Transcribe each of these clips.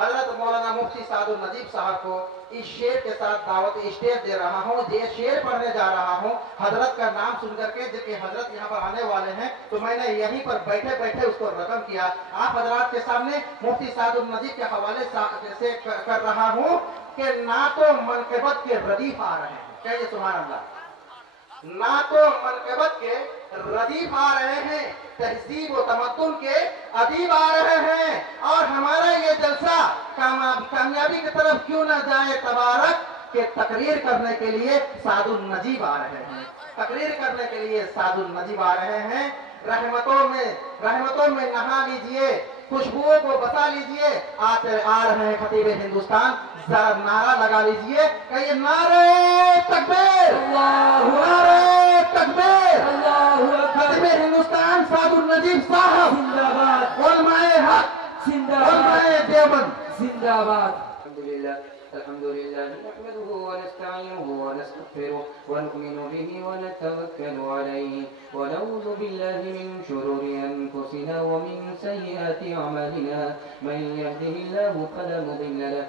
हजरत मौलाना मुफ्ती सादुल नजीब साहब को इस शेर के साथ दावत स्टेज दे रहा हूँ। ये शेर पढ़ने जा रहा हूँ हजरत का नाम सुनकर के, जबकि हजरत यहाँ पर आने वाले हैं, तो मैंने यहीं पर बैठे बैठे उसको रकम किया। आप हजरात के सामने मुफ्ती सादुल नजीब के हवाले से कर रहा हूँ कि ना तो मनक़बत के रदीफ आ रहे हैं, कहिए सुभान अल्लाह, ना तो मनक़बत के रदीफ आ रहे हैं, तहजीब व तमद्दुन के अदीब आ रहे हैं। और हमारा ये जलसा कामयाबी की तरफ क्यों ना जाए तबारक के तकरीर करने के लिए सादुल नजीब आ रहे हैं, तकरीर करने के लिए सादुल नजीब आ रहे हैं। रहमतों में नहा लीजिए, खुशबुओं को बसा लीजिए। आ रहे हैं खतीब हिंदुस्तान, जरा नारा लगा लीजिए, कहिए नारे तकबीर, नारे तकबीर, खतीब हिंदुस्तान सादुल नजीब साहब जिंदाबाद, उलमाए हक जिंदाबाद, उलमाए देवबंद जिंदाबाद। अल्हम्दुलिल्लाह नहमदुहु व नस्तईनुहु व नस्तगफिरुहु व नु'मिनु बिही व नतवक्कलु अलैहि व नऊज़ु बिल्लाहि मिन शुरूरि अनफुसिना व मिन सय्यिआति अमालिना मन यहदिहिल्लाहु फला मुदिल्ल लहु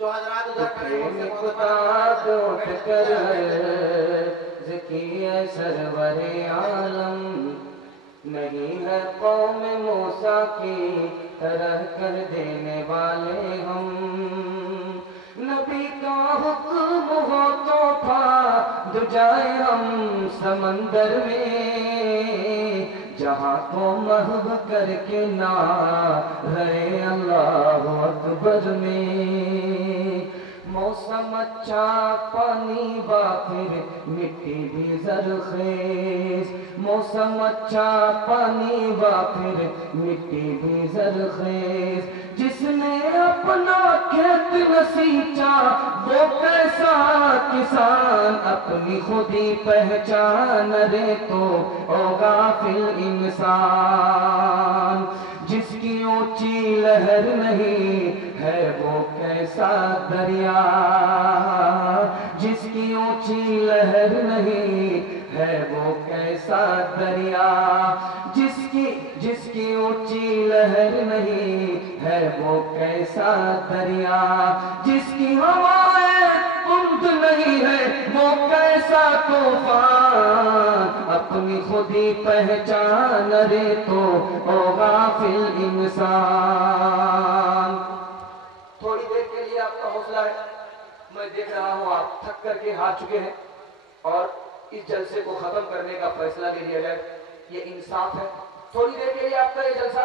जो हजरात उधर खड़े हैं उनसे सरवरे आलम नहीं है कौम मूसा की तरह कर देने वाले हम। नबी का हुक्म हो तो था जो जाए हम समंदर में, जहाँ को महव करके ना रहे अल्लाह अकबर में। मौसम अच्छा पानी बाफिर मिट्टी भी जरखेज, मौसम अच्छा पानी बाफिर मिट्टी भी जरखेज। जिसने अपना खेत न सींचा वो कैसा किसान अपनी खुदी पहचान रे तो ओ गाफिल इंसान। जिसकी ऊंची लहर नहीं है वो कैसा दरिया, जिसकी ऊंची लहर नहीं है वो कैसा दरिया। जिसकी ऊंची लहर नहीं है वो कैसा दरिया। जिसकी हवाएं तुंद नहीं है वो कैसा तूफान अपनी खुदी पहचान रे तो ओ गाफिल इंसान। थोड़ी देर के लिए आपका हौसला है, मैं देख रहा हूँ आप थक करके हार चुके हैं और इस जलसे को खत्म करने का फैसला ले लिया जाए, ये इंसाफ है। थोड़ी देर के लिए आपका ये जलसा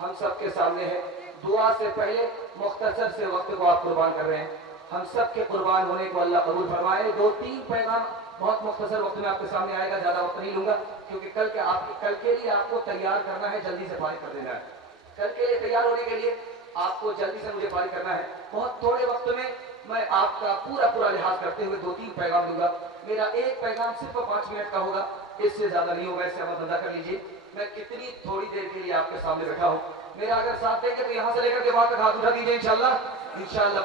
हम सबके सामने है। दुआ से पहले मुख्तसर से वक्त को आप कुर्बान कर रहे हैं, हम सब के कुर्बान होने को अल्लाह कबूल फरमाए। 2-3 पैगाम बहुत मुख्तसर वक्त में आपके सामने आएगा, ज्यादा वक्त नहीं लूंगा क्योंकि कल के लिए आपको तैयार करना है, जल्दी से फारिग कर देना है। कल के लिए तैयार होने के लिए आपको जल्दी से मुझे फारिग करना है। बहुत थोड़े वक्त में मैं आपका पूरा लिहाज करते हुए 2-3 पैगाम दूंगा। मेरा एक पैगाम सिर्फ 5 मिनट का होगा, इससे ज्यादा नहीं होगा, इससे आप अंदाजा कर लीजिए मैं कितनी थोड़ी देर के लिए आपके सामने बैठा हूँ। मेरा अगर साथ देंगे तो यहाँ से लेकर के वहां तक हाथ उठा दीजिए इंशाल्लाह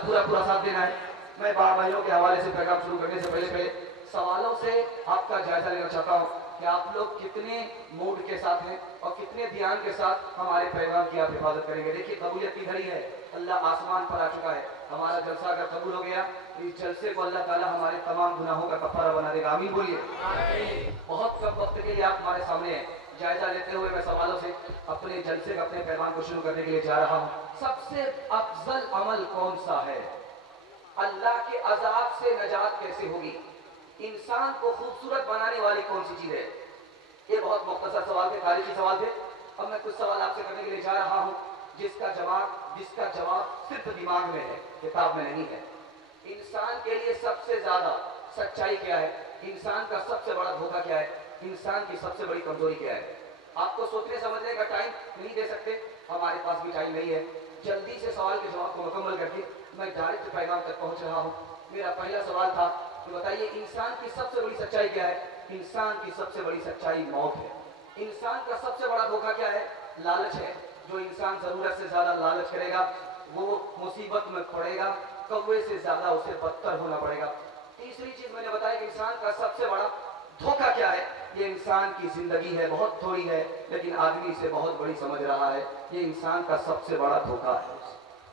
पूरा साथ देना है। मैं भाइयों के हवाले से पैगाम शुरू करने से पहले सवालों से आपका जायजा लेना चाहता हूँ कि आप लोग कितने मूड के साथ हैं और कितने ध्यान के साथ हमारे पैगाम की आप हिफाजत करेंगे। देखिए कबूलियत की घड़ी है, अल्लाह आसमान पर आ चुका है। हमारा जलसा अगर कबूल हो गया इस जलसे को अल्लाह ताला हमारे तमाम गुनाहों का कफारा बना देगा। आमीन बोलिए। बहुत कम वक्त के लिए आप हमारे सामने जायजा लेते हुए मैं सवालों से अपने जलसे का अपने पैगाम को शुरू करने के लिए जा रहा हूँ। सबसे अफजल अमल कौन सा है? अल्लाह के अजाब से नजात कैसे होगी? इंसान को खूबसूरत बनाने वाली कौन सी चीज है? ये बहुत मुख्तसर सवाल थे, तारीखी सवाल थे। अब मैं कुछ सवाल आपसे करने के लिए जा रहा हूँ जिसका जवाब सिर्फ दिमाग में है, किताब में नहीं है। इंसान के लिए सबसे ज्यादा सच्चाई क्या है? इंसान का सबसे बड़ा धोखा क्या है? इंसान की सबसे बड़ी कमजोरी क्या है? आपको सोचने समझने का टाइम नहीं दे सकते, हमारे पास भी टाइम नहीं है। जल्दी से सवाल के जवाब को मुकम्मल करके मैं डायरेक्ट पैगाम तक पहुंच रहा हूं। मेरा पहला सवाल था कि बताइए इंसान की सबसे बड़ी सच्चाई क्या है? इंसान की सबसे बड़ी सच्चाई मौत है। इंसान का सबसे बड़ा धोखा क्या है? लालच है। जो इंसान जरूरत से ज्यादा लालच करेगा वो मुसीबत में पड़ेगा, कौवे से ज्यादा उसे बदतर होना पड़ेगा। तीसरी चीज मैंने बताया कि इंसान का सबसे बड़ा धोखा क्या है? ये इंसान की जिंदगी है, बहुत थोड़ी है लेकिन आदमी इसे बहुत बड़ी समझ रहा है। ये इंसान का सबसे बड़ा धोखा है।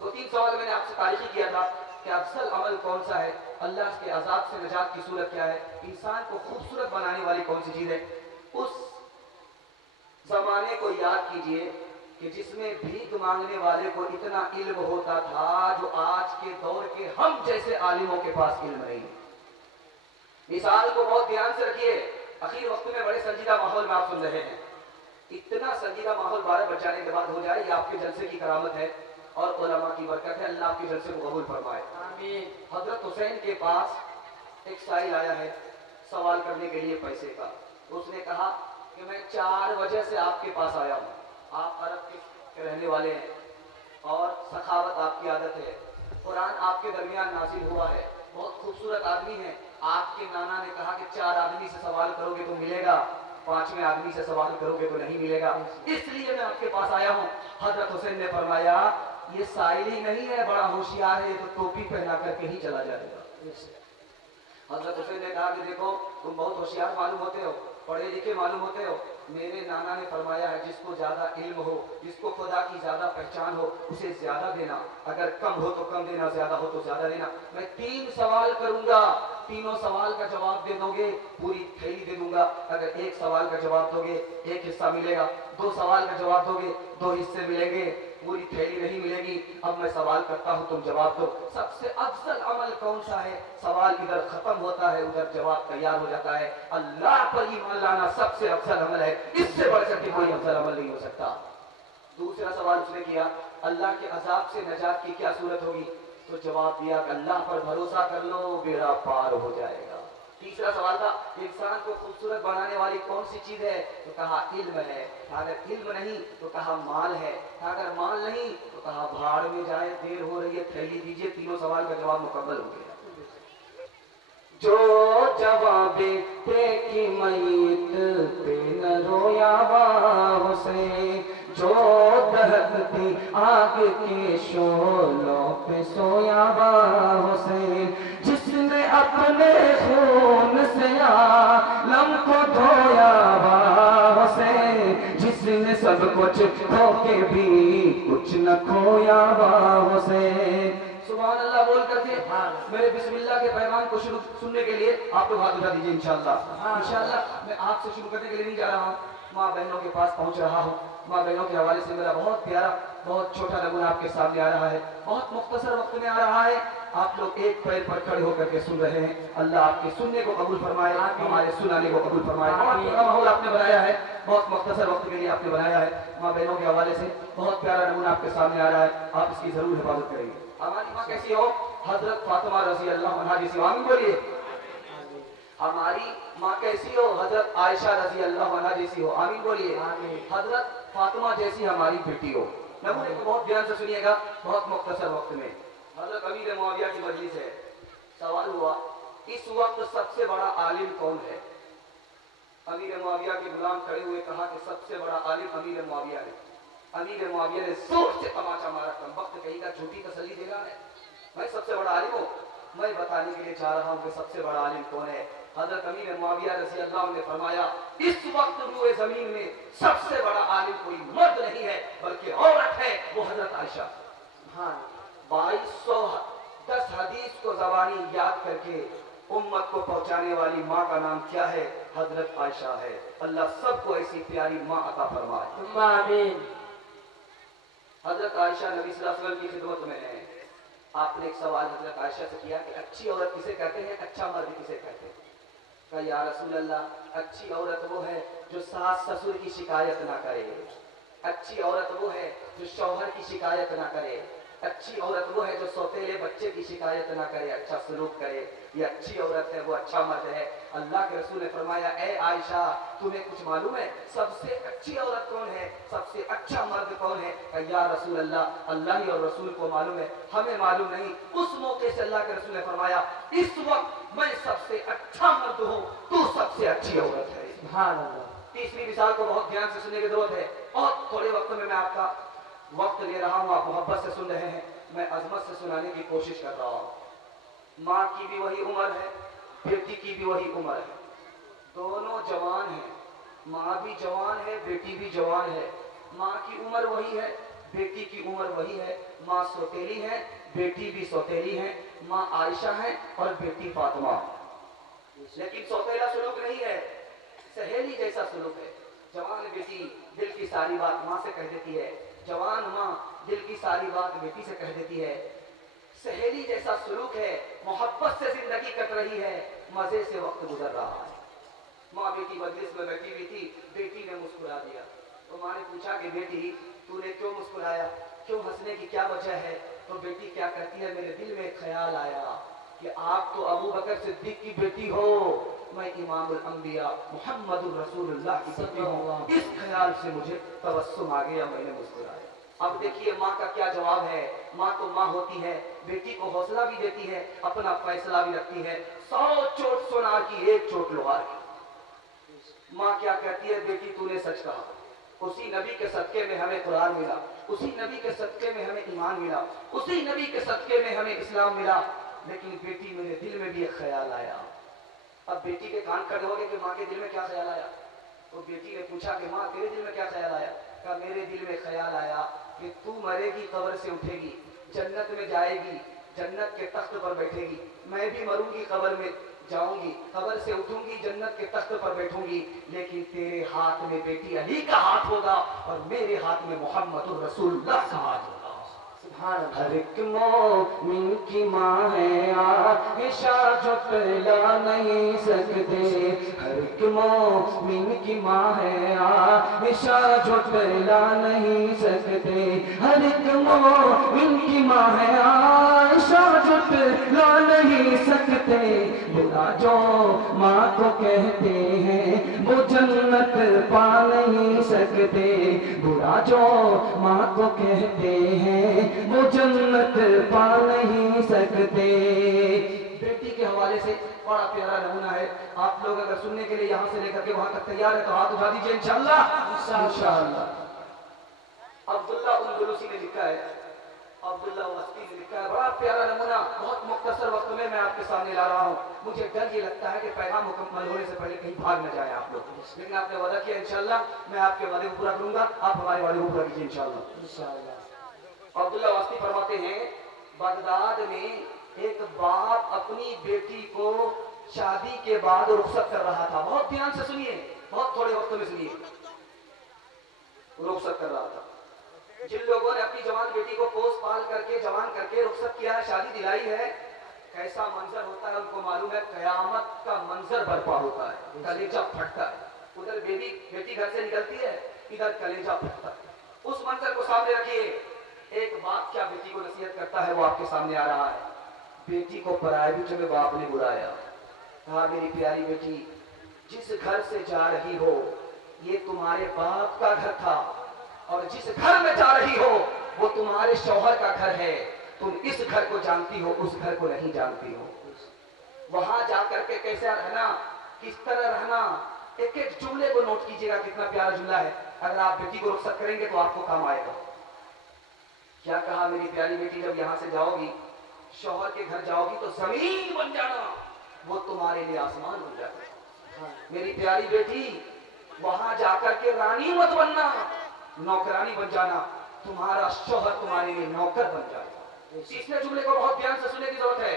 दो तीन सवाल मैंने आपसे तारीखी किया था कि अफसल अमल कौन सा है? अल्लाह के अजाब से निजात की सूरत क्या है? इंसान को खूबसूरत बनाने वाली कौन सी चीज है? उस जमाने को याद कीजिए कि जिसमें भीख मांगने वाले को इतना इल्म होता था जो आज के दौर के हम जैसे आलिमों के पास इल्म नहीं। मिसाल को बहुत ध्यान से रखिए, आखिर वक्त में बड़े संजीदा माहौल में आप सुन रहे हैं। इतना संजीदा माहौल 12 बज जाने के बाद हो जाए, ये आपके जलसे की करामत है और उलमा की बरकत है। अल्लाह आपके जलसे को कबूल फरमाए। हजरत हुसैन के पास एक साइल आया है सवाल करने के लिए पैसे का। उसने कहा कि मैं 4 वजह से आपके पास आया हूँ। आप अरब के रहने वाले हैं और सखावत आपकी आदत है। कुरान आपके दरमियान नाजिल हुआ है, बहुत खूबसूरत आदमी है। आपके नाना ने कहा कि 4 आदमी से सवाल करोगे तो मिलेगा, 5वें आदमी से सवाल करोगे तो नहीं मिलेगा, इसलिए मैं आपके पास आया हूँ। हजरत हुसैन ने फरमाया ये साइल ही नहीं है, बड़ा होशियार है, ये तो टोपी पहना करके ही चला जाएगा। हजरत हुसैन ने कहा कि देखो तुम बहुत होशियार मालूम होते हो, पढ़े लिखे मालूम होते हो, मेरे नाना ने फरमाया है जिसको ज्यादा इल्म हो, जिसको खुदा की ज्यादा पहचान हो उसे ज्यादा देना, अगर कम हो तो कम देना, ज्यादा हो तो ज्यादा देना। मैं 3 सवाल करूंगा, तीनों सवाल का जवाब दे दोगे पूरी थैली दे दूंगा। अगर 1 सवाल का जवाब दोगे 1 हिस्सा मिलेगा, 2 सवाल का जवाब दोगे 2 हिस्से मिलेंगे, पूरी थैली नहीं मिलेगी। अब मैं सवाल करता हूं, तुम जवाब दो। सबसे अफजल अमल कौन सा है? सवाल इधर खत्म होता है उधर जवाब तैयार हो जाता है। अल्लाह पर ईमान लाना सबसे अफजल अमल है, इससे बढ़कर के कोई अफजल अमल नहीं हो सकता। दूसरा सवाल उसने किया अल्लाह के अजाब से नजात की क्या सूरत होगी? तो जवाब दिया कि अल्लाह पर भरोसा कर लो, बेड़ा पार हो जाएगा। तीसरा सवाल था इंसान को खूबसूरत बनाने वाली कौन सी चीज है? तो कहा इल्म है। अगर इल्म नहीं तो कहा माल है, अगर माल नहीं तो कहा भाड़ में जाए, देर हो रही है, थैली दीजिए। तीनों सवाल का जवाब मुकम्मल हो गया। जो जवाबे की मैत पे न रोया बाहों से, जो दहकती आग के शोलों पे सोया बाहों से, जिसने अपने खून से आलम को धोया बाहों से, जिसने सब कुछ खो के भी कुछ न खोया बाहों से। सुभान अल्लाह बोल करके मेरे बिस्मिल्लाह के पैगाम को शुरू सुनने के लिए आप लोग हाथ उठा दीजिए। इंशाअल्लाह मैं आपसे शुरू करने के लिए नहीं जा रहा हूँ, माँ बहनों के पास पहुँच रहा हूँ। माँ बहनों के हवाले से मेरा बहुत प्यारा बहुत छोटा नमूना आपके सामने आ रहा है, बहुत मुख्तसर वक्त में आ रहा है। आप लोग एक पैर पर खड़े होकर के सुन रहे हैं। अल्लाह आपके सुनने को कबूल फरमाए, हमारे सुनाने को कबूल फरमाए। बहुत बड़ा माहौल आपने बनाया है, बहुत मुख्तसर वक्त के लिए आपने बनाया है। माँ बहनों के हवाले से बहुत प्यारा नमूना आपके सामने आ रहा है, आप इसकी जरूर हिफाजत करेंगे। हमारी माँ कैसी हो? हजरत फातिमा रज़ी अल्लाह अन्हा जैसी। आमीन बोलिए। हमारी माँ कैसी हो? हजरत आयशा रज़ी अल्लाह अन्हा जैसी हो। आमीन बोलिए। हजरत फातिमा जैसी हमारी बेटी हो। नमूने को बहुत ध्यान से सुनिएगा, बहुत मुख्तसर वक्त में। हजरत अमीर मुआविया की मजलिस है। सवाल हुआ इस वक्त सबसे बड़ा आलिम कौन है? अमीर मुआविया के गुलाम खड़े हुए कहा कि सबसे बड़ा आलिम अमीर मुआविया है। अमीर मुआविया ने जोर से तमाचा मारा, कम वक्त कहेगा झूठी तसल्ली देना है, मैं सबसे बड़ा आलिम हूँ। मैं बताने के लिए चाह रहा हूँ कि सबसे बड़ा आलिम कौन है। हजरत अमीर मुआविया रज़ी अल्लाह ने फरमाया इस वक्त रूए जमीन में सबसे बड़ा आलिम कोई मर्द नहीं है बल्कि औरत है, वो हजरत आयशा। हाँ, 10 हदीस को ज़बानी याद करके उम्मत को पहुंचाने वाली माँ का नाम क्या है? हजरत आयशा है। अल्लाह सबको ऐसी प्यारी माँ अता फरमाए। आमीन। हजरत आयशा नबी सल्लल्लाहु अलैहि वसल्लम की खिदमत में है। आपने एक सवाल हजरत आयशा से किया कि अच्छी औरत किसे कहते हैं, अच्छा मर्द किसे कहते हैं? कहा या रसूल अल्लाह, अच्छी औरत वो है जो सास ससुर की शिकायत ना करे। अच्छी औरत वो है जो शौहर की शिकायत ना करे। अच्छी औरत वो है जो सौतेले बच्चे की शिकायत ना करे, अच्छा सलूक करे। ये अच्छी औरत है, वो अच्छा मर्द है। अल्लाह के रसूल ने फरमाया, ए आयशा, तुम्हें कुछ मालूम है सबसे अच्छी औरत कौन है, सबसे अच्छा मर्द कौन है? या रसूल अल्लाह, अल्लाह ही और रसूल को मालूम है, हमें मालूम नहीं। उस मौके से अल्लाह के रसूल ने फरमाया, इस वक्त मैं सबसे अच्छा मर्द हूँ, तू सबसे अच्छी औरत है। सुभान अल्लाह। तीसरी मिसाल को बहुत ध्यान से सुनने की जरूरत है। बहुत थोड़े वक्त में मैं आपका वक्त ले रहा हूँ, आप मोहब्बत से सुन रहे हैं, मैं अजमत से सुनाने की कोशिश कर रहा हूँ। माँ की भी वही उम्र है, बेटी की भी वही उम्र है, दोनों जवान हैं। माँ भी जवान है, बेटी भी जवान है। माँ की उम्र वही है, बेटी की उम्र वही है। माँ सौतेली है, बेटी भी सौतेली है। माँ आयशा है और बेटी फातिमा। लेकिन सौतेला सुलूक नहीं है, सहेली जैसा सुलूक है। जवान बेटी दिल की सारी बात माँ से कह देती है, जवान माँ दिल की सारी बात बेटी से कह देती है। सहेली जैसा सुलूक है, मोहब्बत से जिंदगी कट रही है, मजे से वक्त गुजर रहा है। माँ बेटी मजलिस में बैठी हुई थी, बेटी ने मुस्कुरा दिया तो माँ ने पूछा कि बेटी तूने क्यों मुस्कुराया, क्यों हंसने की क्या वजह है? तो बेटी क्या कहती है, मेरे दिल में ख्याल आया कि आप तो अबू बकर सिद्दीक की बेटी हो, मैं इमामुल अंबिया मुहम्मदुर रसूलुल्लाह की बेटी हूँ। इस ख्याल से मुझे तबस्सुम आ गया, मैंने मुस्कुराया। अब देखिए माँ का क्या जवाब है। माँ तो माँ होती है, बेटी को हौसला भी देती है, अपना फैसला भी रखती है। 100 चोट सोनार की, 1 चोट लोहार की। माँ क्या कहती है, बेटी तूने सच कहा, उसी नबी के सदके में हमें कुरान मिला, उसी नबी के सदके में हमें ईमान मिला, उसी नबी के सदके में हमें इस्लाम मिला। लेकिन बेटी मेरे दिल में भी एक ख्याल आया। अब बेटी के कान खड़े हो गए कि माँ के दिल में क्या ख्याल आया? तो बेटी ने पूछा कि माँ तेरे दिल में क्या ख्याल आया? कहा मेरे दिल में ख्याल आया कि तू मरेगी, कब्र से उठेगी, जन्नत में जाएगी, जन्नत के तख्त पर बैठेगी। मैं भी मरूंगी, कब्र में जाऊंगी, कब्र से उठूंगी, जन्नत के तख्त पर बैठूंगी, लेकिन तेरे हाथ में बेटी अली का हाथ होगा और मेरे हाथ में मोहम्मदुर रसूलुल्लाह का हाथ होगा। हर एक मोमिन की माँ है आयशा, जो टला नहीं सकते। हर एक मोमिन की माँ है आयशा, जो टला नहीं सकते। हर एक मोमिन की माँ है आयशा, जो टला नहीं सकते। बुरा जो माँ को कहते हैं वो जन्नत पा नहीं सकते। बुरा जो माँ को कहते हैं वो जन्नत पा नहीं सकते। बेटी के हवाले से बड़ा प्यारा नमूना है। आप लोग अगर सुनने के लिए यहाँ से लेकर के वहां तक तैयार है तो हाथ उठा दीजिए इंशाअल्लाह। अब्दुल्ला उल-गुलूसी ने लिखा है, अब्दुल्ला वस्ती ने लिखा है, बड़ा प्यारा नमूना, बहुत मुख्तसर वक्त में मैं आपके सामने ला रहा हूँ। मुझे डर ये लगता है कि पैगाम मुकम्मल होने से पहले कहीं भाग न जाए आप लोग, लेकिन आपने वादा किया इंशाअल्लाह, मैं आपके वादे को पूरा करूंगा, आप हमारे वादे को पूरा कीजिए इंशाअल्लाह। अब्दुल्ला वस्ती फरमाते हैं, बगदाद में एक बाप अपनी बेटी को शादी के बाद रुखसत कर रहा था। बहुत ध्यान से सुनिए, बहुत थोड़े वक्त में सुनिए। रुखसत कर रहा था। जिन लोगों ने अपनी जवान बेटी को पोस पाल करके जवान करके रुखसत किया है, शादी दिलाई है, कैसा मंजर होता है उनको मालूम है। कयामत का मंजर बर्पा होता है, कलेजा फटता है। उधर बेटी घर से निकलती है, इधर कलेजा फटता है। उस मंजर को सामने रखिए। एक बाप क्या बेटी को नसीहत करता है वो आपके सामने आ रहा है। बेटी को प्राइवेट में बाप ने बुलाया, कहा मेरी प्यारी बेटी, जिस घर से जा रही हो ये तुम्हारे बाप का घर था, और जिस घर में जा रही हो वो तुम्हारे शौहर का घर है। तुम इस घर को जानती हो, उस घर को नहीं जानती हो। वहां जाकर के कैसे रहना, किस तरह रहना, एक एक जुमले को नोट कीजिएगा, कितना प्यारा जुमला है। अगर आप बेटी को रुखसत करेंगे तो आपको काम आएगा। क्या कहा मेरी प्यारी बेटी, जब यहां से जाओगी शौहर के घर जाओगी तो जमीन बन जाना, वो तुम्हारे लिए आसमान बन जाएगा। मेरी प्यारी बेटी वहां जाकर के रानी मत बनना, नौकरानी बन जाना, तुम्हारा शौहर तुम्हारे लिए नौकर बन जाएगा। तीसरे जुमले को बहुत ध्यान से सुनने की जरूरत है।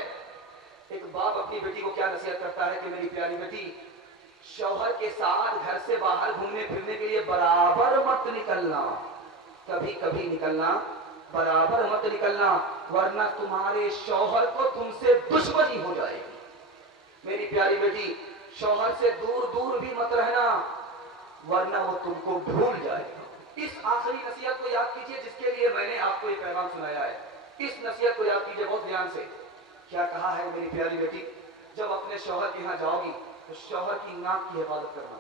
एक बाप अपनी बेटी को क्या नसीहत करता है कि मेरी प्यारी बेटी, शौहर के साथ घर से बाहर घूमने फिरने के लिए बराबर मत निकलना, कभी कभी निकलना, बराबर मत निकलना, वरना तुम्हारे शौहर को तुमसे दुश्मनी हो जाएगी। मेरी प्यारी बेटी, शौहर से दूर दूर भी मत रहना, वरना वो तुमको भूल जाएगा। इस आखिरी नसीहत को याद कीजिए जिसके लिए मैंने आपको ये पैगाम सुनाया है। इस नसीहत को याद कीजिए बहुत ध्यान से। क्या कहा है मेरी प्यारी बेटी, जब अपने शौहर के यहाँ जाओगी तो शौहर की नाक की हिफाजत करना,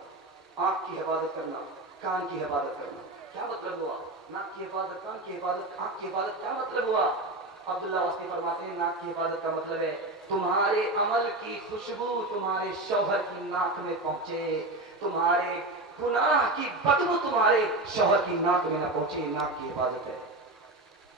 आंख की हिफाजत करना, कान की हिफाजत करना। क्या मतलब हुआ? नाक की हिफाजत, कान की हिफाजत, आंख की हिफाजत, क्या मतलब हुआ? अब्दुल्ला वस्ती फरमाते हैं नाक की हिफाजत का मतलब है तुम्हारे अमल की खुशबू तुम्हारे शौहर की नाक में पहुंचे, तुम्हारे गुनाह की बदबू तुम्हारे शौहर की नाक में न पहुंचे, नाक की हिफाजत है।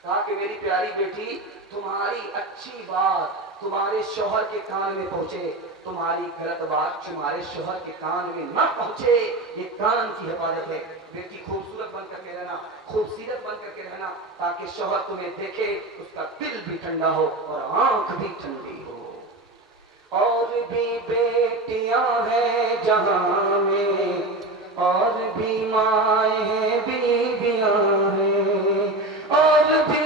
कहा कि मेरी प्यारी बेटी, तुम्हारी अच्छी बात तुम्हारे शौहर के कान में पहुंचे, तुम्हारी गलत बात तुम्हारे शौहर के कान में न पहुंचे, ये कान की हिफाजत है। बेटी खूबसूरत बन करके रहना, खूबसूरत बन करके रहना, ताकि शौहर तुम्हें देखे, उसका दिल भी ठंडा हो और आंख भी ठंडी हो। और भी बेटियां हैं जहां में, और भी माए हैं, बीवियां हैं, और भी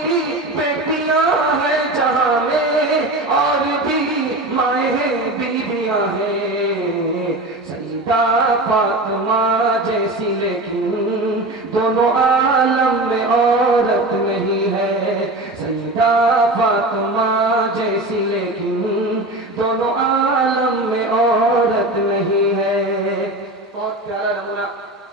बेटियां हैं जहां में, और भी माए हैं, बीवियां हैं। सईदा फातिमा जैसी लेकिन दोनों आलम में औरत नहीं है। सईदा फातिमा जैसी लेकिन दोनों आलम में औरत नहीं है। बहुत प्यारा नमूना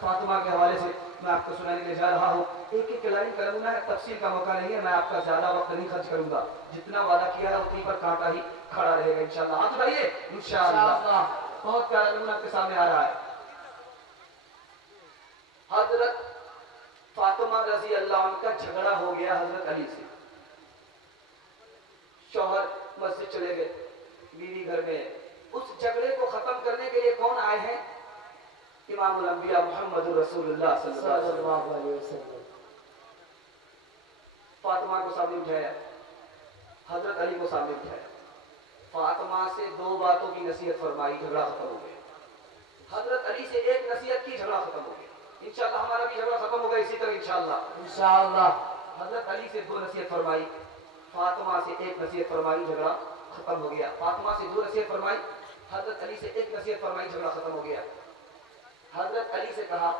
फातिमा के हवाले से मैं आपको सुनाने के लिए जा रहा हूँ। एक एक लाइन का नमूना है, तफसील का मौका नहीं है, मैं आपका ज्यादा वक्त नहीं खर्च करूंगा। जितना वादा किया है उतनी पर कांटा ही खड़ा रहेगा इंशाल्लाह। हाथ उठाइए इंशाल्लाह। बहुत प्यारा नमूना आपके सामने आ रहा है। हजरत फातिमा रजी अल्लाह अन्हा का झगड़ा हो गया हजरत अली से। शौहर मस्जिद चले गए, बीवी घर में। उस झगड़े को खत्म करने के लिए कौन आए हैं? इमामुल अंबिया मुहम्मदुर रसूलुल्लाह सल्लल्लाहु अलैहि वसल्लम। फातिमा को सामने उठाया, हजरत अली को सामने उठाया, फातिमा से दो बातों की नसीहत फरमाई, झगड़ा खत्म हो गया। हजरत अली से एक नसीहत की, झगड़ा खत्म हो गया। इंशाल्लाह हमारा भी झगड़ा खत्म होगा इसी तरह इंशाल्लाह। हजरत अली से दो नसीहत फरमाई, फातिमा से एक नसीहत फरमाई, झगड़ा खत्म हो गया। फातिमा से दो नसीहत फरमाई, हजरत अली से एक नसीहत फरमाई, झगड़ा खत्म हो गया। हजरत अली से कहा,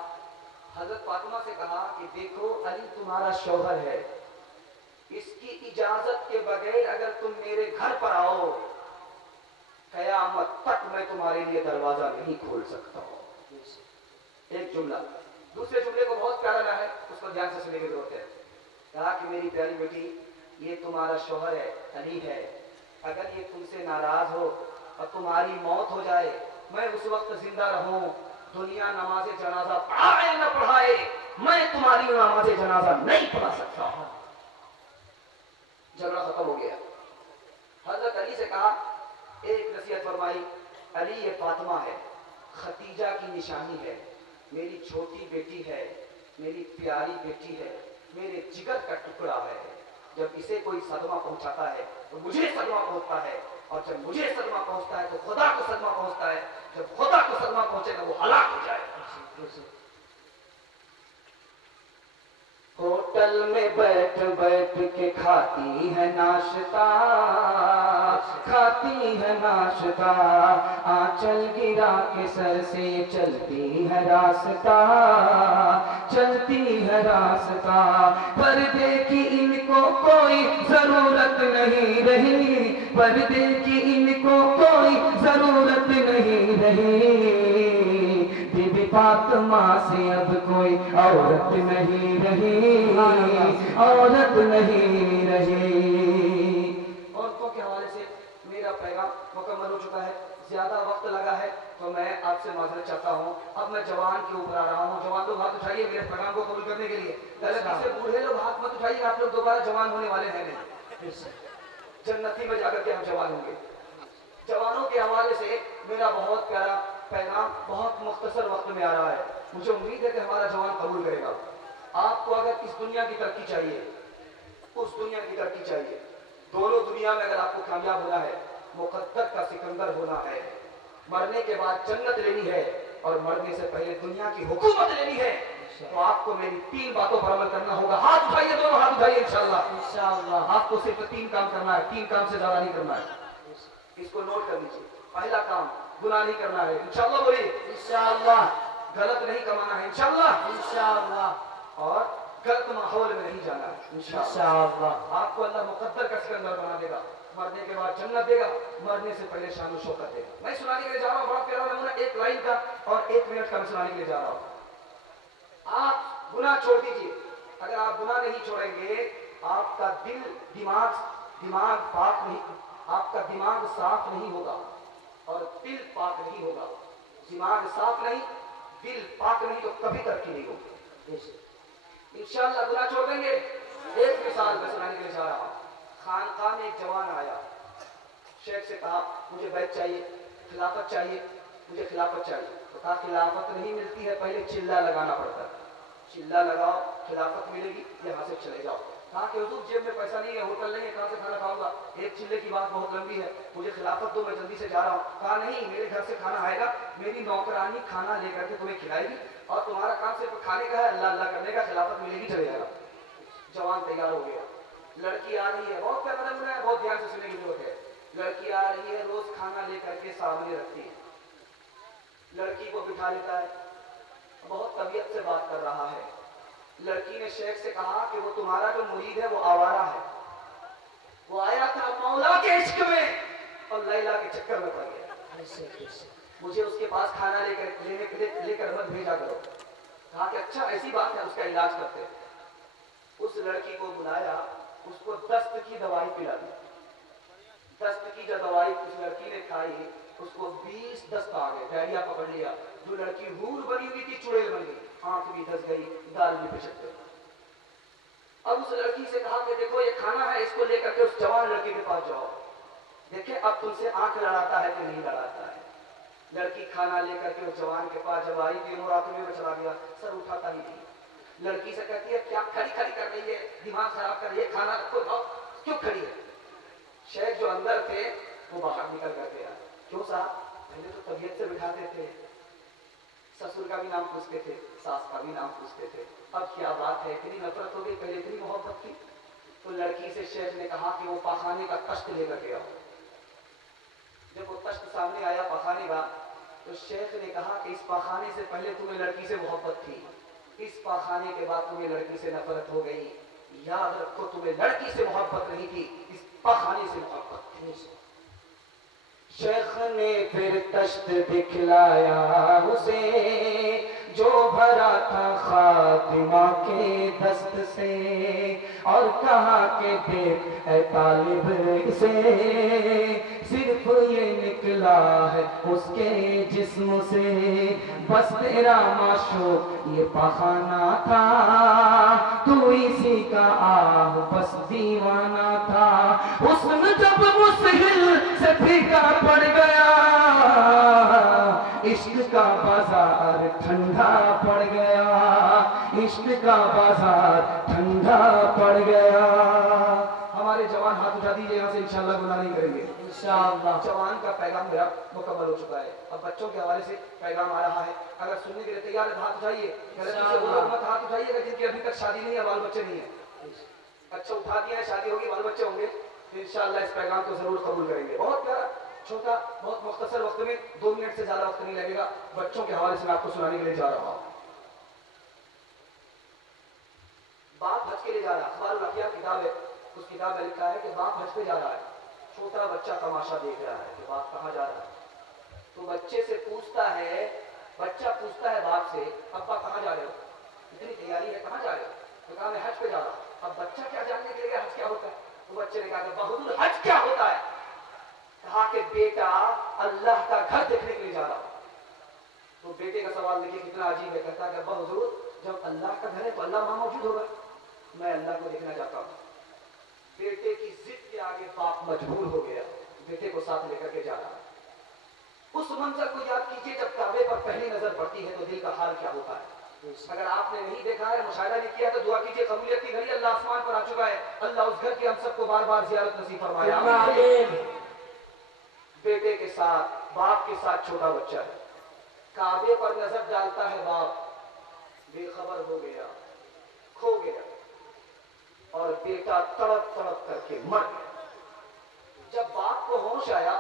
हजरत फातिमा से कहा कि देखो अली तुम्हारा शौहर है, इसकी इजाजत के बगैर अगर तुम मेरे घर पर आओ, कयामत तक मैं तुम्हारे लिए दरवाजा नहीं खोल सकता हूं। एक जुमला। दूसरे जुमले को बहुत प्यारा है, उसको ध्यान से सुनने की जरूरत है। कहा कि मेरी प्यारी बेटी, ये तुम्हारा शौहर है, अली है, अगर ये तुमसे नाराज हो और तुम्हारी मौत हो जाए, मैं उस वक्त जिंदा रहूं, दुनिया नमाज जनाजा पढ़ाए न पढ़ाए, मैं तुम्हारी नमाज जनाजा नहीं पढ़ा सकता हूं। झगड़ा खत्म हो गया। हजरत अली से कहा, एक नसीहत फरमाई, अली ये फातिमा है, खतीजा की निशानी है, मेरी छोटी बेटी है, मेरी प्यारी बेटी है, मेरे जिगर का टुकड़ा है। जब इसे कोई सदमा पहुंचाता है तो मुझे सदमा पहुंचता है, और जब मुझे सदमा पहुंचता है तो खुदा को सदमा पहुंचता है। जब खुदा को सदमा पहुंचेगा वो हलाक हो जाए। होटल में बैठ बैठ के खाती है नाश्ता, खाती है नाश्ता, आंचल गिरा के सर से चलती है रास्ता, चलती है रास्ता। पर्दे की इनको कोई जरूरत नहीं रही, पर्दे की इनको कोई जरूरत नहीं रही। बीबी फातिमा से अब कोई औरत नहीं रही, औरत नहीं रही। औरतों के हवाले से मेरा पैगाम मुकम्मल हो चुका है। ज्यादा वक्त लगा है तो मैं आपसे माजरत चाहता हूँ। अब मैं जवान के ऊपर आ रहा हूँ। जवान लोग हाथ उठाइए मेरे पैगाम को कबूल करने के लिए। गलती से बूढ़े लोग हाथ मत उठाइए, आप लोग दोबारा जवान होने वाले हैं नहीं, जन्नती में जाकर के हम जवान होंगे। जवानों के हवाले से मेरा बहुत प्यारा पैगाम बहुत मुख्तसर वक्त में आ रहा है। मुझे उम्मीद है कि हमारा जवान कबूल करेगा। आपको अगर इस दुनिया की तरक्की चाहिए, उस दुनिया की तरक्की चाहिए, दोनों दुनिया में अगर आपको कामयाब होना है, मुकद्दर का सिकंदर होना है, मरने के बाद जन्नत लेनी है और मरने से पहले दुनिया की हुकूमत लेनी है, तो आपको मेरी 3 बातों पर अमल करना होगा। हाथ उठाइए, दोनों हाथ उठाइए। इंशाअल्लाह आपको सिर्फ 3 काम करना है, 3 काम से ज्यादा नहीं करना है। इसको नोट कर लीजिए। पहला काम, गुनाह नहीं करना है, इंशाअल्लाह बोलिए। इंशाअल्लाह। गलत नहीं कमाना है, इंशाअल्लाह। इंशाअल्लाह। और गलत माहौल में नहीं जाना है, इंशाअल्लाह। आपको अल्लाह मुकद्दर का सिकंदर बना देगा, मरने के बाद जन्नत देगा, मरने से पहले शान शौकत देगा। मैं सुनाने के लिए जा रहा हूँ बड़ा प्यारा नमूना, 1 लाइन का और 1 मिनट का मैं सुनाने के लिए जा रहा हूँ। आप गुनाह छोड़ दीजिए। अगर आप गुनाह नहीं छोड़ेंगे, आपका दिमाग पाक नहीं, आपका दिमाग साफ नहीं होगा और दिल पाक नहीं होगा। दिमाग साफ नहीं, दिल पाक नहीं, तो कभी तरक्की नहीं होगी। इंशाअल्लाह गुनाह छोड़ देंगे। एक मिसाल मैं सुनाने के लिए जा रहा हूँ। खानकाह में एक जवान आया, शेख से कहा मुझे बैत चाहिए, खिलाफत चाहिए, मुझे खिलाफत चाहिए। तो कहा खिलाफत नहीं मिलती है, पहले चिल्ला लगाना पड़ता है। चिल्ला लगाओ, खिलाफत मिलेगी, यहाँ से चले जाओ। कहा कि हुजूर जेब में पैसा नहीं है, होटल नहीं है, कहाँ से खाना खाऊंगा? एक चिल्ले की बात बहुत लंबी है, मुझे खिलाफत दो, मैं जल्दी से जा रहा हूँ। कहा नहीं, मेरे घर से खाना आएगा, मेरी नौकरानी खाना लेकर के तुम्हें खिलाएगी और तुम्हारा काम सिर्फ खाने का है, अल्लाह अल्लाह करने का, खिलाफत मिलेगी, चले जाएगा। जवान तैयार हो गया। लड़की आ रही है, बहुत प्यारा नमूना है, बहुत ध्यान से सुनने की जरूरत है। लड़की आ रही है, रोज खाना लेकर के सामने रखती है, लड़की को बिठा लेता है, बहुत तबीयत से बात कर रहा है। लड़की ने शेख से कहा कि वो तुम्हारा जो मुरीद है वो आवारा है, वो आया था मौला के इश्क में और लैला के चक्कर में पड़ गया, मुझे उसके पास खाना लेकर मत भेजा करो। कहा कि अच्छा ऐसी बात है, उसका इलाज करते। उस लड़की को बुलाया, उसको दस्त की दवाई पिला दी। दस्त की जो दवाई उस लड़की ने खाई, उसको 20 दस्त आ गए, डायरिया पकड़ लिया। जो लड़की हूर बनी हुई थी, चुड़ैल बन गई, आंख भी धस गई, गाल भी पिचक गई। अब उस लड़की से कहा कि देखो ये खाना है, इसको लेकर के उस जवान लड़के के पास जाओ, देखे अब तुमसे आंख लड़ाता है कि नहीं लड़ाता है। लड़की खाना लेकर के उस जवान के पास जब आई, तीनों रातों में चला गया, सर उठाता ही नहीं। लड़की से कहती है क्या खड़ी खड़ी कर रही है, दिमाग खराब कर रही है, खाना रखो जाओ, क्यों खड़ी है? शेख जो अंदर थे वो बाहर निकल कर गया। क्यों साहब, पहले तो तबीयत से बिठाते थे, ससुर का भी नाम पूछते थे, सास का भी नाम पूछते थे, अब क्या बात है, इतनी नफरत हो गई, पहले इतनी मोहब्बत थी। तो लड़की से शेख ने कहा कि वो पखाने का तश्त लेकर के आओ। जब वो तश्त सामने आया पखाने का, तो शेख ने कहा कि इस पखाने से पहले तुम्हें लड़की से मोहब्बत थी, इस पखाने के बाद तुम्हें लड़की से नफरत हो गई। याद रखो, तुम्हें लड़की से मोहब्बत नहीं थी, इस पखाने से मोहब्बत थी। शेख ने फिर तश्त दिखलाया उसे, जो भरा था खातिमा के दस्त से, और कहा कि देख ऐ तालिब इसे, सिर्फ ये निकला है उसके जिस्म से, बस तेरा माशूक ये पखाना था, तू इसी का आह बस दीवाना था। हुस्न जब मुस्हिल से फीका पड़ गया, इश्क का बाजार ठंडा पड़ गया, इश्क का बाजार ठंडा पड़ गया। हमारे जवान हाथ उठा दीजिए यहाँ से, इंशाअल्लाह गुनाह नहीं करेंगे इंशाअल्लाह। जवान का पैगाम मेरा मुकम्मल हो चुका है। अब बच्चों के हवाले से पैगाम आ रहा है, अगर सुनने के लिए तैयार है हाथ उठाइए, गलती से वो लोग मत हाथ उठाइएगा जिनकी अभी तक शादी नहीं है, बाल बच्चे नहीं है। अच्छा उठा दिया है, शादी होगी, बाल बच्चे होंगे, तो इंशाअल्लाह इस पैगाम को जरूर कबूल करेंगे। बहुत प्यारा छोटा, बहुत मुख्तसर वक्त में, 2 मिनट से ज्यादा वक्त नहीं लगेगा, बच्चों के हवाले से मैं आपको सुनाने के लिए जा रहा हूँ। बाप हज के लिए जा रहा है, अखबार किताब है, उस किताब में लिखा है कि बाप हज पे जा रहा है, छोटा बच्चा तमाशा देख रहा है कि बाप कहाँ जा रहा है। तो बच्चे से पूछता है, बच्चा पूछता है बाप से, अब्बा कहाँ जा रहे हो, इतनी तैयारी है, कहाँ जा रहे हो? तो कहा मैं हज पे जा रहा हूँ। अब बच्चा क्या जानने के लिए हज क्या होता है? तो बच्चे ने कहा बहादुर हज क्या होता है? कहा कि बेटा अल्लाह का घर देखने के लिए जा रहा हूँ। तो बेटे का सवाल देखिए कितना अजीब है, कहता है अब्बा हुजूर जब अल्लाह का घर है तो अल्लाह वहां मौजूद होगा, मैं अल्लाह को देखना चाहता हूँ। बेटे की जिद के आगे बाप मजबूर हो गया, बेटे को साथ लेकर के जा रहा है। उस मंजर को याद कीजिए, जब काबे पर पहली नजर पड़ती है तो दिल का हाल क्या होता है। अगर आपने नहीं देखा है, मुशाहिदा नहीं किया, तो दुआ कीजिए, कबूलियत की घड़ी अल्लाह आसमान पर आ चुका है। अल्लाह उस घर की हम सबको बार बार जियारत नसीब फरमाए। बेटे के साथ, बाप के साथ छोटा बच्चा है, काबे पर नजर डालता है बाप, बेखबर हो गया, खो गया, और बेटा तड़प तड़प करके मर गया। जब बाप को होश आया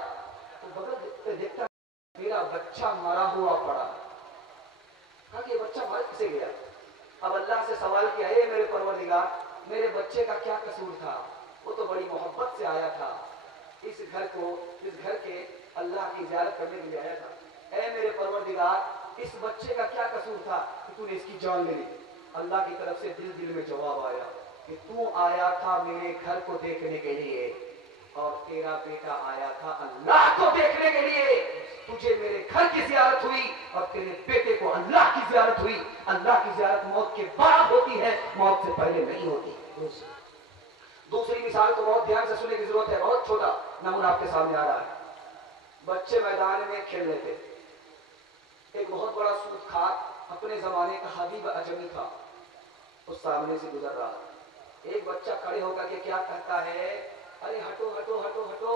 तो बगल पे देखता मेरा बच्चा मरा हुआ पड़ा। कहा कि ये बच्चा मर किसे गया? अब अल्लाह से सवाल किया, हे मेरे परवरदिगार, मेरे बच्चे का क्या कसूर था? वो तो बड़ी मोहब्बत से आया था, इस घर के अल्लाह की ज़ियारत करने के लिए आया था। ऐ मेरे परवरदिगार, इस बच्चे का क्या कसूर था कि तूने इसकी जान ले ली? अल्लाह की तरफ से दिल में जवाब आया कि तू आया था मेरे घर को देखने के लिए, और तेरा बेटा आया था अल्लाह को देखने के लिए। तुझे मेरे घर की ज़ियारत हुई और तेरे बेटे को अल्लाह की ज़ियारत हुई। अल्लाह की ज़ियारत मौत के बाद होती है, मौत से पहले नहीं होती। दूसरी मिसाल को बहुत ध्यान से सुनने की जरूरत है, बहुत छोटा नमूना आपके सामने आ रहा है। बच्चे मैदान में खेल रहे थे, एक बहुत बड़ा सूदखार अपने जमाने का हबीब अजमी था, उस सामने से गुजर रहा। एक बच्चा खड़े होकर के क्या कहता है, अरे हटो हटो हटो हटो,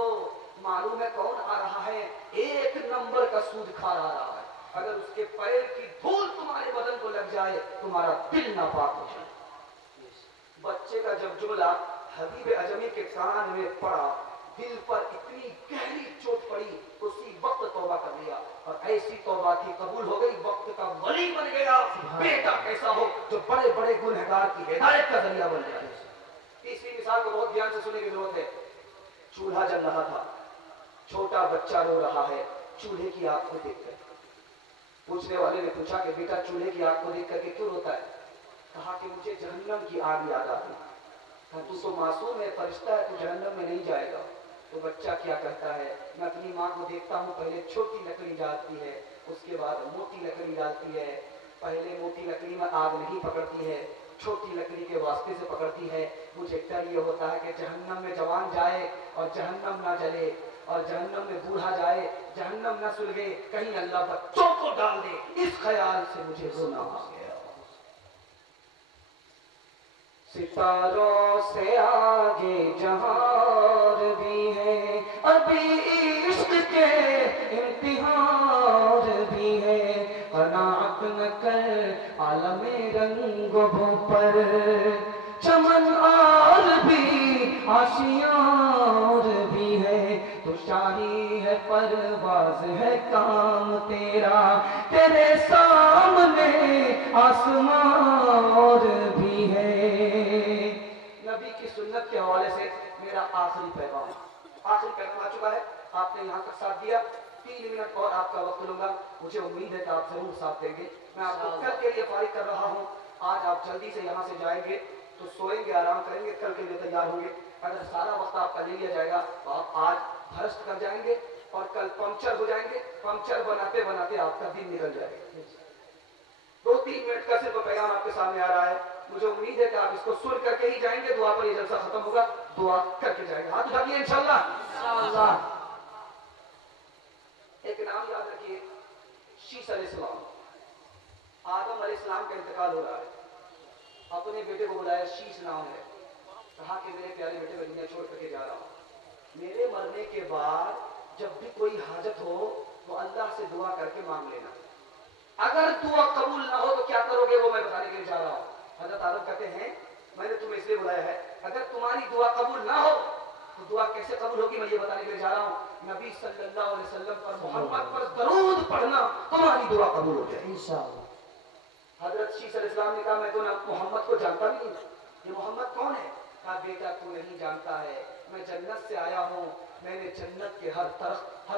मालूम है कौन आ रहा है? एक नंबर का सूदखार आ रहा है, अगर उसके पैर की धूल तुम्हारे बदन को लग जाए तुम्हारा दिल नापाक हो जाए। बच्चे का जब जुमला हबीब अजमी के कान में पड़ा, दिल पर इतनी गहरी चोट पड़ी, उसी वक्त तौबा कर लिया, और ऐसी तौबा थी कबूल हो गई, वक्त का वली बन गया। बेटा कैसा हो जो बड़े बड़े गुनहगार की हिदायत का जरिया बन गया। तीसरी मिसाल को बहुत ध्यान से सुनने की जरूरत है। चूल्हा जल रहा था, छोटा बच्चा रो रहा है चूल्हे की आग को देखकर। पूछने वाले ने पूछा कि बेटा चूल्हे की आग को देख करके क्यों रोता है? कहा कि मुझे जहन्नम की आग याद आती। कहा तू तो मासूम है, फरिश्ता है, तू जहन्नम में नहीं जाएगा। तो बच्चा क्या कहता है, मैं अपनी माँ को देखता हूँ, पहले छोटी लकड़ी डालती है, उसके बाद मोटी लकड़ी डालती है, पहले मोटी लकड़ी में आग नहीं पकड़ती है, छोटी लकड़ी के वास्ते से पकड़ती है। मुझे डर ये होता है कि जहन्नम में जवान जाए और जहन्नम ना जले, और जहन्नम में बूढ़ा जाए, जहन्नम न सुलगे, कहीं अल्लाह बच्चों को डाल दे, इस ख्याल से मुझे रोना आ गया। सितारों से आगे जहार भी है, अभी इश्क के इम्तिहान भी है, कनाअत न कर आलमे रंगो पर, चमन और भी आशियार भी है, तो शाही है परवाज है काम तेरा, तेरे सामने आसमान और भी है। नबी की सुन्नत के हवाले से मेरा आखिरी पैगाम आ चुका है। आपने यहाँ तक साथ दिया, 3 मिनट और आपका वक्त लूंगा। मुझे उम्मीद है कि आप जरूर साथ देंगे। मैं आपको कल के लिए फारिग कर रहा हूँ। आज आप जल्दी से यहाँ से जाएंगे तो सोएंगे, आराम करेंगे, कल के लिए तैयार होंगे। अगर सारा वक्त आपका ले लिया जाएगा तो आप आज भ्रष्ट कर जाएंगे और कल पंक्चर हो जाएंगे। पंक्चर बनाते बनाते आपका दिन निकल जाएगा। 2-3 मिनट का सिर्फ पैगाम आपके सामने आ रहा है। मुझे उम्मीद है कि आप इसको सुन करके ही जाएंगे। दुआ पर ये जलसा खत्म होगा, दुआ करके जाएंगे। हाथ उठाइए इंशाअल्लाह। एक नाम याद रखिए, शीश अलैहिस्सलाम। आदम अलैहिस्सलाम का इंतकाल हो रहा है, अपने बेटे को बुलाया, शीश नाम है। कहा कि मेरे प्यारे बेटे, मैं दुनिया छोड़ करके जा रहा हूँ, मेरे मरने के बाद जब भी कोई हाजत हो तो अल्लाह से दुआ करके मांग लेना। अगर दुआ कबूल ना हो तो क्या करोगे वो मैं बताने के लिए जा रहा हूँ। हजरत आदम कहते हैं मैंने तुम्हें इसलिए बुलाया है, अगर तुम्हारी दुआ कबूल ना हो तो दुआ कैसे कबूल होगी मैं ये बताने के लिए जा रहा हूँ। नबी सल्लल्लाहु अलैहि वसल्लम पर, मोहम्मद पर दरूद पढ़ना, तुम्हारी दुआ कबूल हो जाए इंशाअल्लाह। हजरत शीश अलैहिस्सलाम ने कहा मैं तो मोहम्मद को जानता नहीं, ये मोहम्मद कौन है? कहा बेटा तू नहीं जानता है, मैं जन्नत से आया हूँ, मैंने जन्नत के हर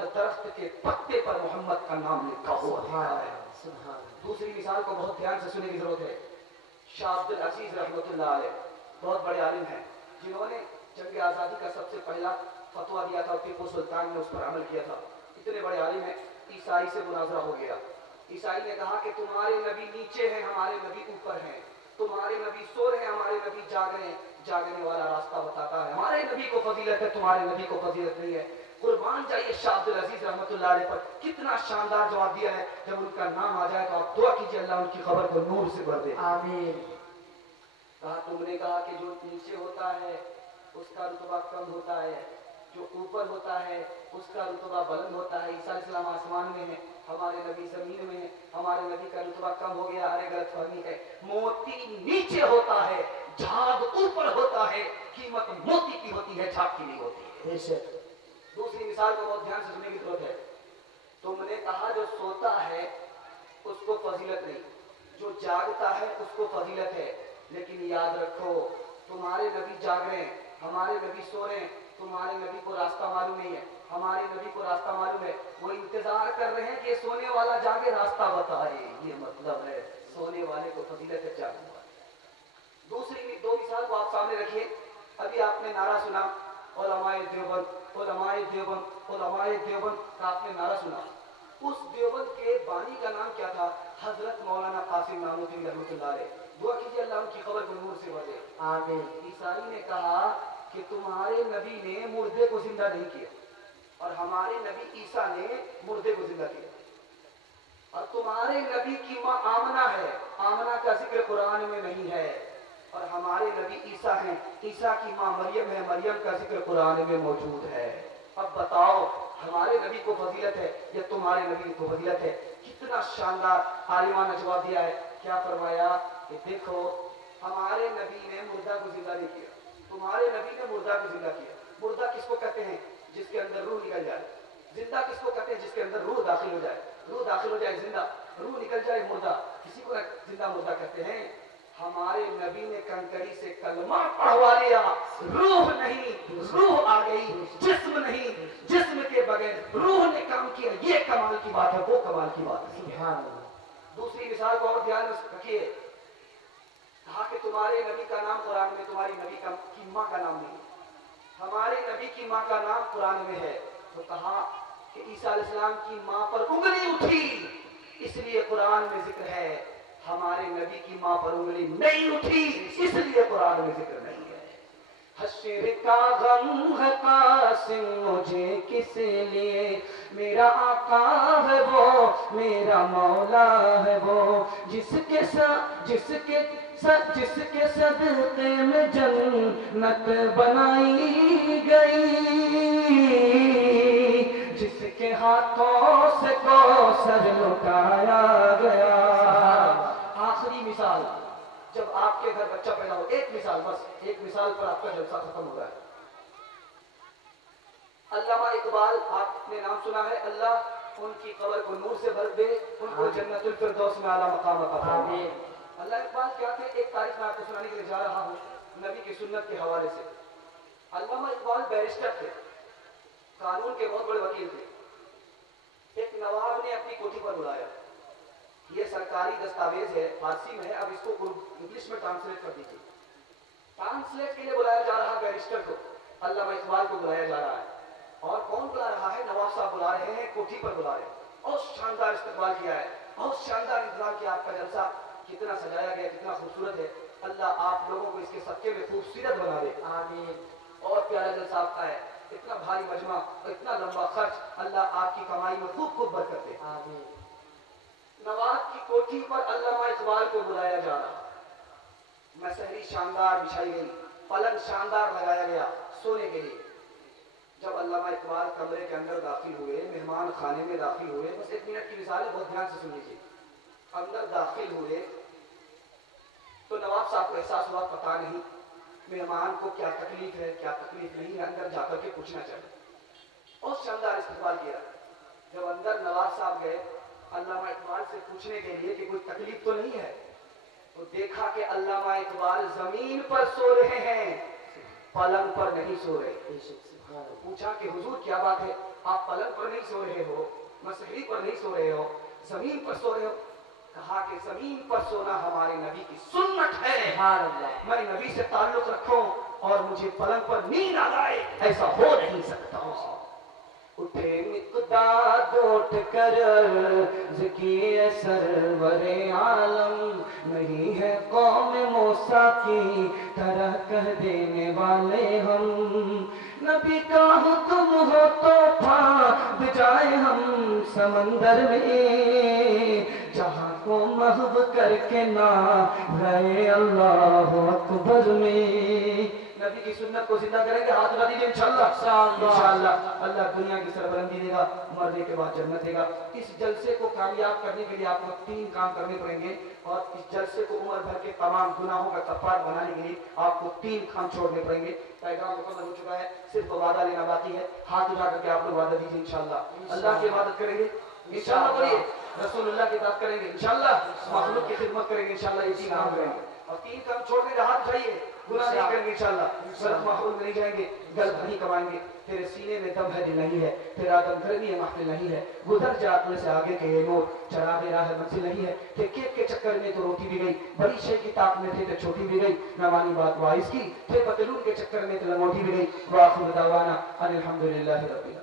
दरख्त के पत्ते पर मोहम्मद का नाम लिखा हुआ है। दूसरी मिसाल को बहुत ध्यान से सुनने की जरूरत है। शाह अब्दुल अजीज रहमतुल्लाह अलैह बहुत बड़े आलिम हैं, जिन्होंने जंग आज़ादी का सबसे पहला फतवा दिया था और टीपू सुल्तान ने उस पर अमल किया था। इतने बड़े आलिम हैं। ईसाई से मुनाजरा हो गया। ईसाई ने कहा कि तुम्हारे नबी नीचे हैं, हमारे नबी ऊपर हैं, तुम्हारे नबी सो रहे हैं, हमारे नबी जाग रहे हैं, जागने वाला रास्ता बताता है, हमारे नबी को फजीलत है, तुम्हारे नबी को फजीलत नहीं है। कुर्बान जाइए शाह अब्दुल अजीज रहमतुल्लाह अलैह पर, कितना शानदार जवाब दिया है। जब उनका नाम आ जाए तो आप दुआ कीजिए अल्लाह उनकी खबर को नूर से भर दे। आमीन। कहा तुमने कहा कि जो नीचे होता है उसका रुतबा कम होता है, जो ऊपर होता है उसका रुतबा बुलंद होता है। ईसा अलैहिस्सलाम आसमान में है, हमारे नबी जमीन में है, हमारे नबी का रुतबा कम हो गया। अरे गलतफहमी है, मोती नीचे होता है, झाग ऊपर होता है। कीमत मोती की होती है, झाग की नहीं होती है। दूसरी मिसाल को बहुत ध्यान से सुनने की जरूरत है। तुमने कहा जो सोता है उसको फजीलत नहीं, जो जागता है उसको फजीलत है। लेकिन याद रखो, तुम्हारे नबी जाग रहे हैं, हमारे नबी सो रहे हैं। तुम्हारे नबी को रास्ता मालूम नहीं है, हमारे नबी को रास्ता मालूम है। वो इंतजार कर रहे हैं कि सोने वाला जागे रास्ता बताए। ये मतलब है सोने वाले को फजीलत है, जागने वाले। दूसरी दो मिसाल को आप सामने रखिए। अभी आपने नारा सुना उलमाए देवबंद, उलमाए देवबंद, उलमाए देवबंद का आपने नारा सुना। उस देवबंद के बानी का नाम क्या था? हजरत मौलाना कासिम नानुद्दीन रहमतुल्लाह अलैह। दुआ कीजिए अल्लाह उनकी खबर को नूर से भर दे। आमीन। ईसाई ने कहा कि तुम्हारे नबी ने मुर्दे को जिंदा नहीं किया, और हमारे नबी ईसा ने मुर्दे को जिंदा किया। और तुम्हारे नबी की माँ आमना है, आमना का जिक्र कुरान में नहीं है। और हमारे नबी ईसा हैं, ईसा की माँ मरियम है, मरियम का जिक्र कुरान में मौजूद है। अब बताओ हमारे नबी को फजीलत है या तुम्हारे नबी को फजीलत है? कितना शानदार आलिमा ने जवाब दिया है। क्या फरमाया कि देखो हमारे नबी ने मुर्दा को जिंदा नहीं किया, तुम्हारे नबी ने मुर्दा को जिंदा किया। मुर्दा किसको कहते हैं? जिसके अंदर रूह निकल जाए। जिंदा किसको कहते हैं? जिसके अंदर रूह दाखिल हो जाए। रूह दाखिल हो जाए जिंदा, रूह निकल जाए मुर्दा। किसी को जिंदा मुर्दा कहते हैं। हमारे नबी ने कंकड़ी से कलमा पढ़वा लिया, रूह नहीं, रूह आ गई, जिस्म नहीं, जिस्म के बगैर रूह ने काम किया। ये कमाल की बात है, वो कमाल की बात है। दूसरी मिसाल को और ध्यान रखिए। कहा कि तुम्हारे नबी का नाम कुरान में, तुम्हारी नबी की माँ का नाम नहीं, हमारे नबी की माँ का नाम कुरान में है। तो कहा कि ईसा अलैहिस्सलाम की माँ पर उंगली उठी, इसलिए कुरान में जिक्र है। हमारे नबी की माँ पर उंगली नहीं उठी, इसलिए कुरान में जिक्र नहीं है। हश्र का गम है कासिम मुझे किस लिए, मेरा आका है वो, मेरा मौला है वो, जिसके सदक़े में जन्नत बनाई गई, जिसके हाथों से कौसर लुटाया गया। आखिरी मिसाल, जब आपके घर बच्चा पैदा हो, एक मिसाल, बस एक मिसाल पर आपका जलसा खत्म हो रहा है। अल्लामा इकबाल, आपने नाम सुना है, अल्लाह उनकी कब्र को नूर से भर दे, उनको जन्नतुल फिरदौस में आला मकाम अता फरमाए। अल्लाह इकबाल क्या थे? एक तारीख में आपको सुनाने के लिए जा रहा हूँ नबी की सुन्नत के हवाले से। अल्लामा इकबाल बैरिस्टर थे, कानून के बहुत बड़े वकील थे। एक नवाब ने अपनी कोठी पर बुलाया। ये सरकारी दस्तावेज है, फारसी में है, अब इसको इंग्लिश में ट्रांसलेट कर दीजिए। ट्रांसलेट के लिए बुलाया जा रहा बैरिस्टर को, अल्लामा इकबाल को बुलाया जा रहा है। और कौन बुला रहा है? नवाब साहब बुला रहे हैं, कोठी पर बुला रहे हैं। बहुत शानदार इस्तकबाल किया है, बहुत शानदार इंतजाम किया। आपका जलसा कितना सजाया गया, कितना खूबसूरत है। अल्लाह आप लोगों को इसके सदके में खूबसूरत बना दे। आमीन। और प्यारा जलसा आपका है, इतना भारी मजमा और इतना लंबा खर्च, अल्लाह आपकी कमाई में खूब खूब बरकत दे। आमीन। नवाब की कोठी पर अल्लामा इकबाल को बुलाया जा रहा। मसहरी शानदार बिछाई गई, पलंग शानदार लगाया गया सोने के लिए। जब अल्लामा इकबाल कमरे के अंदर दाखिल हुए, मेहमान खाने में दाखिल हुए, बस एक मिनट की मिसाल है, बहुत ध्यान से सुन लीजिए। अंदर दाखिल हुए तो नवाब साहब को एहसास हुआ पता नहीं मेहमान को क्या तकलीफ है, क्या तकलीफ नहीं है, अंदर जाकर के पूछना चाहिए। और शानदार इस्तकबाल किया। जब अंदर नवाब साहब गए अल्लामा इकबाल से पूछने के लिए कि कोई तकलीफ तो नहीं है, तो देखा कि अल्लामा इकबाल जमीन पर सो रहे हैं, पलंग पर नहीं सो रहे। पूछा कि हुजूर क्या बात है, आप पलंग पर नहीं सो रहे हो, मसहरी पर नहीं सो रहे हो, जमीन पर सो रहे हो? कहा कि जमीन पर सोना हमारे नबी की सुन्नत है। मैं नबी से ताल्लुक रखूं और मुझे पलंग पर नींद आ जाए, ऐसा हो नहीं सकता। उठे मिक़दाद उठ कर ज़िकिए सरवरे आलम, नहीं है कौम मूसा की तरह कह देने वाले हम, नबी का हुक्म हो तो फांद जाए हम समंदर में, जहां को महव करके ना रहे अल्लाह अकबर में। नबी की सुन्नत को जिंदा करेंगे, हाथ उठा दीजिए इंशाअल्लाह। इंशाअल्लाह अल्लाह दुनिया की सरबलंदी देगा, मरने के बाद जन्नत देगा। इस जलसे को कामयाब करने के लिए आपको 3 काम करने पड़ेंगे, और इस जलसे को उम्र भर के तमाम गुनाहों का कफार बनाने के लिए आपको 3 काम छोड़ने पड़ेंगे। पैगाम मुकम्मल हो चुका है, सिर्फ वादा लेना बाकी है। हाथ उठा करके आप लोग वादा दीजिए इंशाअल्लाह। अल्लाह की इबादत करेंगे इंशाअल्लाह, बोलिए रसूलुल्लाह की इताअत करेंगे इंशाअल्लाह, मखलूक की खिदमत करेंगे इंशाअल्लाह। ये 3 काम करेंगे, और 3 काम छोड़ने का हाथ उठाइए। गुनाह नहीं करेंगे इंशाअल्लाह, गलत माहौल में नहीं जाएंगे, गलत नहीं कमाएंगे। तेरे सीने में दम है दिल नहीं है, तेरा दम गर्मी है महफिल नहीं है, गुजर जा अपने से आगे के ये नूर, चरागे राह मंजिल नहीं है। ते केक के चक्कर में तो रोटी भी गई, बड़ी शे की ताक में थे तो छोटी भी गई, न मानी बात वाइस की, थे पतलून के चक्कर में तो लंगोटी भी गई। वाखिर दावाना अनिल हम्दुलिल्लाहि रब्बिल